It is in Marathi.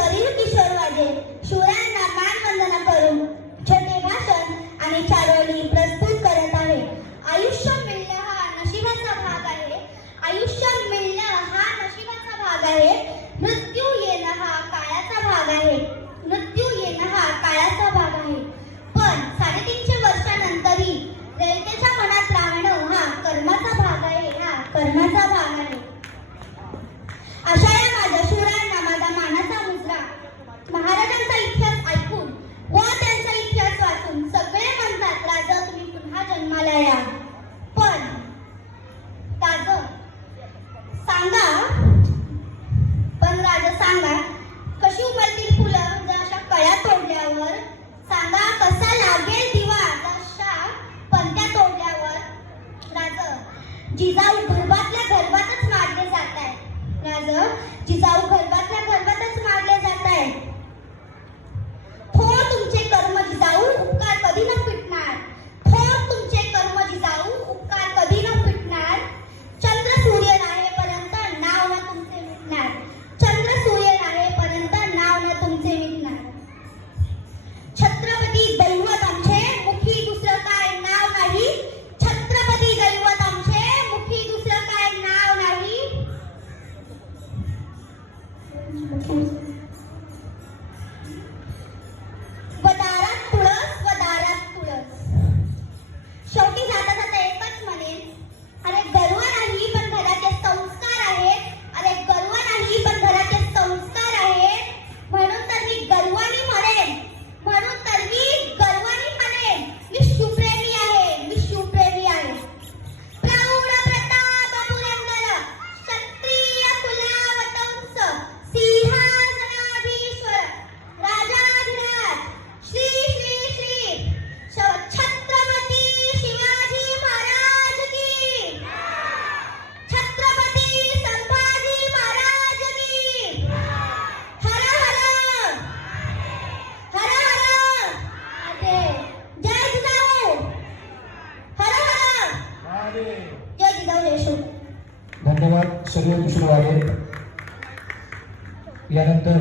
शरीर किशोर वाजे शूरांना मानवंदना करून छोटे भाषण आणि चारोळी प्रस्तुत करत आहे। आयुष्य मिळणं हा नशिबाचा भाग आहे, आयुष्य मिळणं हा नशिबाचा भाग आहे, मृत्यू येणं हा काळाचा भाग आहे, मृत्यू येणं हा काळाचा भाग आहे। पण 350 वर्षानंतरही रयतेच्या मनात राहणं हा कर्माचा भाग आहे, हा कर्माचा भाग आहे। अशा या माझ्या शूरांना माझा मानाचा मुजरा, महाराजांचा इतिहास ऐकून व त्यांचा इतिहास वाचून सगळे म्हणतात राजा तुम्ही पुन्हा जन्माला या। पण राजा सांगा, पण राजा सांगा कशी उमलतील फुलं जर अशा कळ्या तोडल्यावर, सांगा कसा लागेल दिवा अशा पंत्या तोडल्यावर। राजा जिजाऊ गर्भातल्या गर्भातच मारले जात आहे, राजा जिजाऊ गर्भातल्या गर्भातच मारले जात आहे। थोर तुमचे कर्म जिजाऊ उपकार कधी न फिटणार, थोर तुमचे कर्म जिजाऊ उपकार कधी न फिटणार। चंद्र सूर्य राहेपर्यंत नाव न तुमचे मिटणार, चंद्र सूर्य राहेपर्यंत नाव न तुमचे मिटणार। छत्रपती दैवत आमचे मुखी दुसरं काय नाव नाही, छत्रपती दैवत आमचे मुखी दुसरं काय नाव नाही। वदारात तुळस, वदारात तुळस। शेवटी जाता जाता एकच म्हणेन, अरे गर्व नाही पण घराचे संस्कार आहेत, अरे गर्व नाही पण घराचे संस्कार आहेत, म्हणून तर मी गर्वाने म्हणेन, म्हणून तर मी गर्वाने म्हणेन मी शिवप्रेमी आहे, मी शिवप्रेमी आहे। प्रौढ प्रताप पुरंदर क्षत्रिय कुलावतंस सिंहासनाधीश्वर राजाधिराज श्री श्री श्री छत्रपती शिवाजी महाराज की, छत्रपती संभाजी महाराज की। हर हर हर हर जय जिजाऊ, हर हर जय जिजाऊ जय शिव। धन्यवाद। सूर्य किशोर वाघे। यानंतर